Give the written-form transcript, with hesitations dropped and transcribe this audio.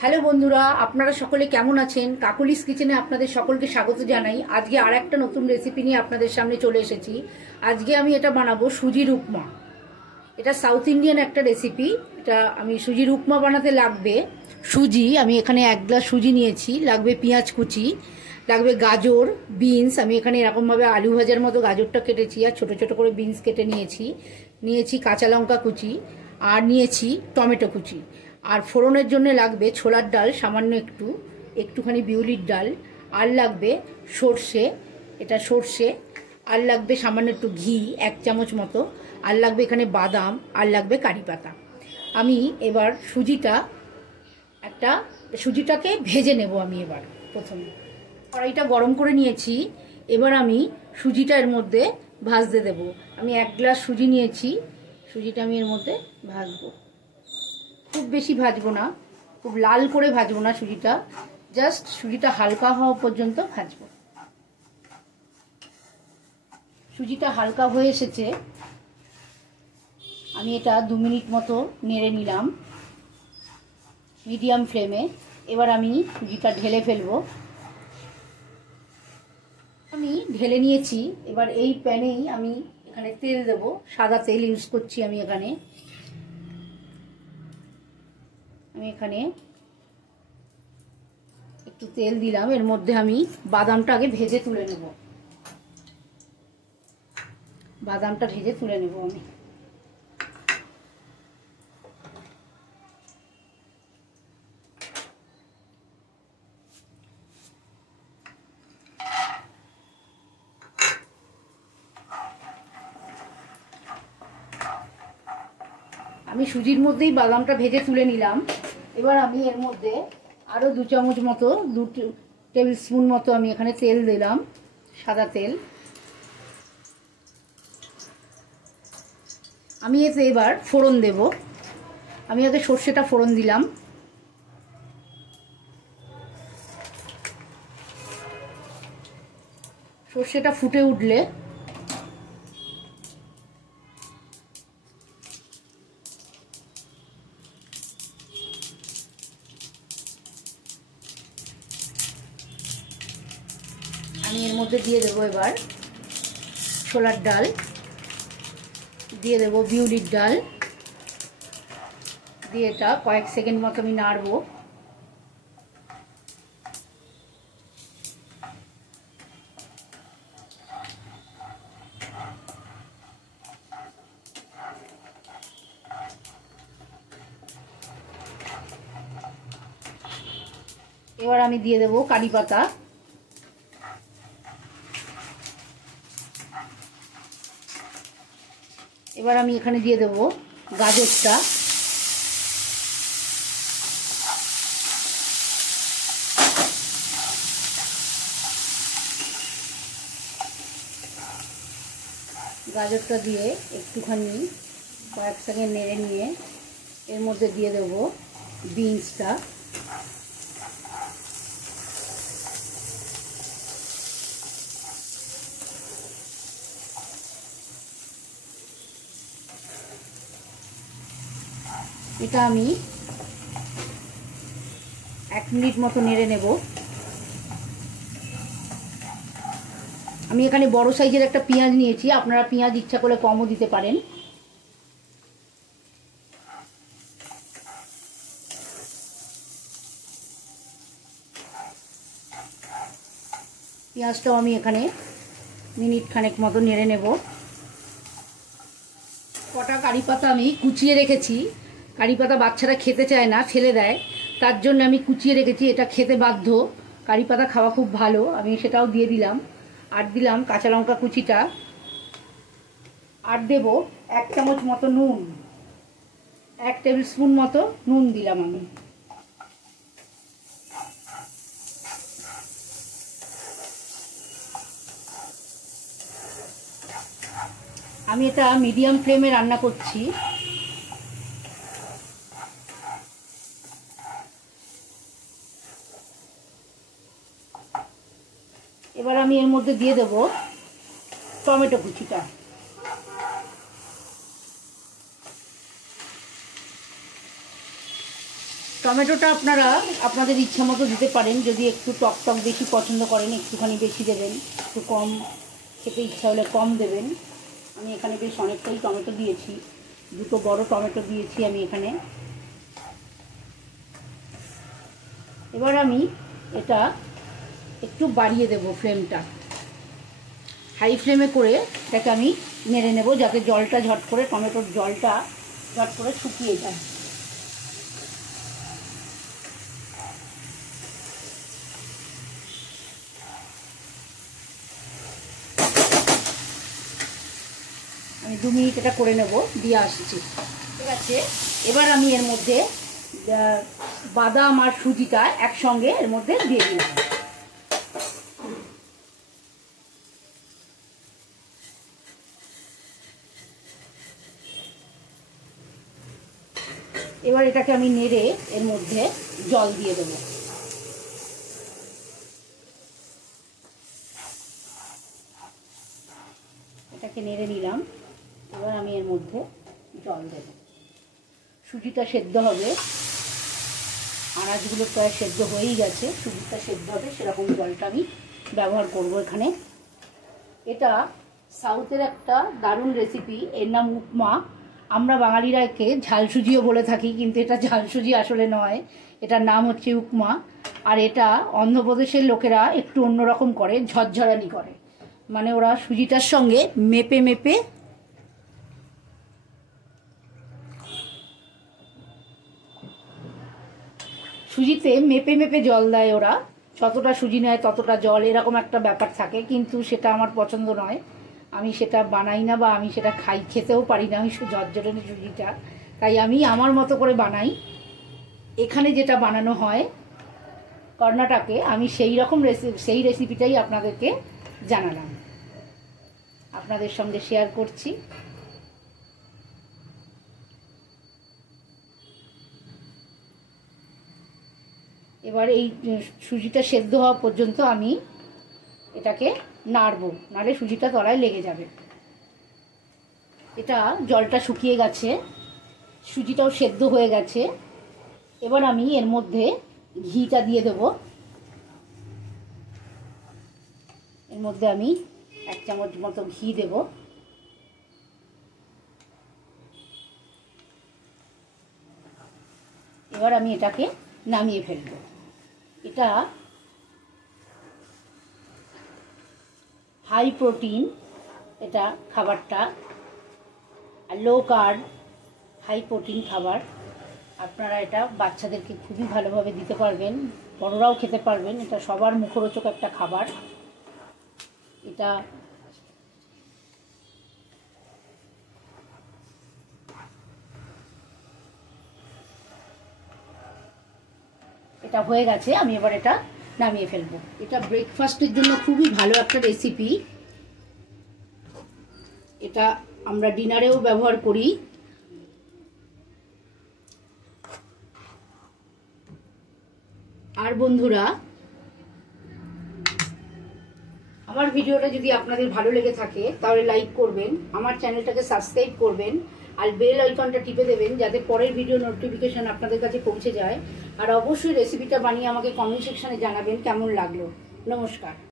Hello বন্ধুরা, আপনারা সকলে কেমন আছেন? কাকুলিস কিচেনে আপনাদের সকলকে স্বাগত জানাই। আজকে আর একটা নতুন রেসিপি নিয়ে আপনাদের সামনে চলে এসেছি। আজকে আমি এটা বানাবো সুজির উপমা। এটা সাউথ ইন্ডিয়ান একটা রেসিপি। এটা আমি সুজির উপমা বানাতে লাগবে সুজি। আমি এখানে 1 গ্লাস সুজি নিয়েছি। লাগবে পেঁয়াজ কুচি, লাগবে গাজর, বিনস। আমি এখানে এরকমভাবে আলু ভাজার মতো গাজরটা কেটেছি আর ছোট ছোট করে বিনস কেটে নিয়েছি কাঁচা লঙ্কা কুচি, আর নিয়েছি টমেটো কুচি। আর ফোড়নের জন্য লাগবে ছোলার ডাল সামান্য একটুখানি বিউলির ডাল, আর লাগবে সর্ষে, এটা সর্ষে, আর লাগবে সামান্য একটু ঘি 1 চামচ মতো, আর লাগবে এখানে বাদাম, আর লাগবে কারি পাতা। আমি এবার সুজিটাকে ভেজে নেব। আমি এবার প্রথমে কড়াইটা গরম করে নিয়েছি। এবার আমি সুজিটা এর মধ্যে ভাজতে দেব। আমি 1 গ্লাস সুজি নিয়েছি। সুজিটা আমি এর মধ্যে ভাজবো। খুব বেশি ভাজবো না, খুব লাল করে ভাজবো না সুজিটা, জাস্ট সুজিটা হালকা হওয়া পর্যন্ত ভাজবো। সুজিটা হালকা হয়ে এসেছে। আমি এটা 2 মিনিট মতো নেড়ে নিলাম মিডিয়াম ফ্লেমে। এবার আমি সুজিটা ঢেলে ফেলবো। আমি ঢেলে নিয়েছি। এবার এই প্যানেই আমি এখানে তেল দেব। সাদা তেল ইউজ করছি আমি এখানে। একটু তেল দিলাম। এর মধ্যে আমি বাদামটা আগে ভেজে তুলে নেব। বাদামটা ভেজে তুলে নেব আমি। আমি সুজির মধ্যেই বাদামটা ভেজে তুলে নিলাম। এবার আমি এর মধ্যে আরও 2 চামচ মতো, 2 টেবিল স্পুন মতো আমি এখানে তেল দিলাম, সাদা তেল। আমি এতে এবার ফোড়ন দেব। আমি আগে সর্ষেটা ফোড়ন দিলাম। সর্ষেটা ফুটে উঠলে আমি এর মধ্যে দিয়ে দেবো এবার ছোলার ডাল, দিয়ে দেবো বিউলির ডাল, দিয়ে এটা কয়েক সেকেন্ড মতো আমি নাড়বো। এবার আমি দিয়ে দেবো কারি পাতা। এবার আমি এখানে দিয়ে দেবো গাজরটা। গাজরটা দিয়ে একটুখানি কয়েক সেকেন্ড নেড়ে নিয়ে এর মধ্যে দিয়ে দেবো বিনসটা। এটা আমি 1 মিনিট মতো নেড়ে নেব। আমি এখানে বড় সাইজের একটা পেঁয়াজ নিয়েছি। আপনারা পেঁয়াজ ইচ্ছা করলে কমও দিতে পারেন। পেঁয়াজটাও আমি এখানে মিনিট খানেক মতো নেড়ে নেব। কটা কারি পাতা আমি কুচিয়ে রেখেছি। কারি পাতা বাচ্চারা খেতে চায় না, ফেলে দেয়, তার জন্য আমি কুচিয়ে রেখেছি। এটা খেতে বাধ্য, কারি পাতা খাওয়া খুব ভালো। আমি সেটাও দিয়ে দিলাম। আর দিলাম কাঁচা লঙ্কা কুচিটা। আর দেব 1 চামচ মতো নুন, 1 টেবিল স্পুন মতো নুন দিলাম আমি। আমি এটা মিডিয়াম ফ্লেমে রান্না করছি। এবার আমি এর মধ্যে দিয়ে দেব টমেটো কুচিটা। টমেটোটা আপনারা আপনাদের ইচ্ছা মতো দিতে পারেন, যদি একটু টক টক বেশি পছন্দ করেন একটুখানি বেশি দেবেন, একটু কম খেতে ইচ্ছা হলে কম দেবেন। আমি এখানে বেশ অনেকটাই টমেটো দিয়েছি, 2 বড় টমেটো দিয়েছি আমি এখানে। এবার আমি এটা একটু বাড়িয়ে দেব ফ্লেমটা, হাই ফ্লেমে করে এটাকে আমি নেড়ে নেব যাতে জলটা ঝট করে, টমেটোর জলটা ঝট করে শুকিয়ে যায়। আমি 2 মিনিট এটা করে নেব, দিয়ে আসছি। ঠিক আছে, এবার আমি এর মধ্যে বাদাম আর সুজিটা একসঙ্গে এর মধ্যে দিয়ে দিলাম। এবার এটাকে আমি নেড়ে এর মধ্যে জল দিয়ে দেব। এটাকে নেড়ে নিলাম, এবার আমি এর মধ্যে জল দেব। সুজিটা সেদ্ধ হবে, আনাজগুলো প্রায় সেদ্ধ হয়েই গেছে, সুজিটা সেদ্ধ হবে সেরকম জলটা আমি ব্যবহার করব এখানে। এটা সাউথের একটা দারুণ রেসিপি, এর নাম উপমা। আমরা বাঙালিরা একে ঝাল সুজিও বলে থাকি, কিন্তু এটা ঝাল সুজি আসলে নয়, এটার নাম হচ্ছে উপমা। আর এটা অন্ধ্রপ্রদেশের লোকেরা একটু অন্যরকম করে, ঝরঝরানি করে, মানে ওরা সুজিটার সঙ্গে মেপে মেপে সুজিতে মেপে মেপে জল দেয় ওরা, যতটা সুজি নেয় ততটা জল, এরকম একটা ব্যাপার থাকে। কিন্তু সেটা আমার পছন্দ নয়, আমি সেটা বানাই না বা আমি সেটা খেতেও পারি না, আমি ঝরঝরানি সুজিটা, তাই আমি আমার মতো করে বানাই। এখানে যেটা বানানো হয় কর্ণাটকে, আমি সেই রেসিপিটাই আপনাদেরকে জানালাম, আপনাদের সঙ্গে শেয়ার করছি। এবার এই সুজিটা সেদ্ধ হওয়া পর্যন্ত আমি এটাকে নাড়বো, নাড়লে সুজিটা তলায় লেগে যাবে। এটা জলটা শুকিয়ে গেছে, সুজিটাও সেদ্ধ হয়ে গেছে। এবার আমি এর মধ্যে ঘিটা দিয়ে দেব। এর মধ্যে আমি 1 চামচ মতো ঘি দেব। এবার আমি এটাকে নামিয়ে ফেলব। এটা হাই প্রোটিন এটা খাবারটা, আর লো কার্ব হাই প্রোটিন খাবার। আপনারা এটা বাচ্চাদেরকে খুবই ভালোভাবে দিতে পারবেন, বড়রাও খেতে পারবেন। এটা সবার মুখরোচক একটা খাবার। এটা হয়ে গেছে, আমি এবার এটা নামিয়ে ফেলবো। এটা ব্রেকফাস্টের জন্য খুবই ভালো একটা রেসিপি, এটা আমরা ডিনারেও ব্যবহার করি। আর বন্ধুরা, আমার ভিডিওটা যদি আপনাদের ভালো লেগে থাকে তাহলে লাইক করবেন, আমার চ্যানেলটাকে সাবস্ক্রাইব করবেন, আর বেল আইকনটা টিপে দেবেন যাতে পরের ভিডিও নোটিফিকেশন আপনাদের কাছে পৌঁছে যায়। আর অবশ্যই রেসিপিটা বানিয়ে আমাকে কমেন্ট সেকশনে জানাবেন কেমন লাগলো। নমস্কার।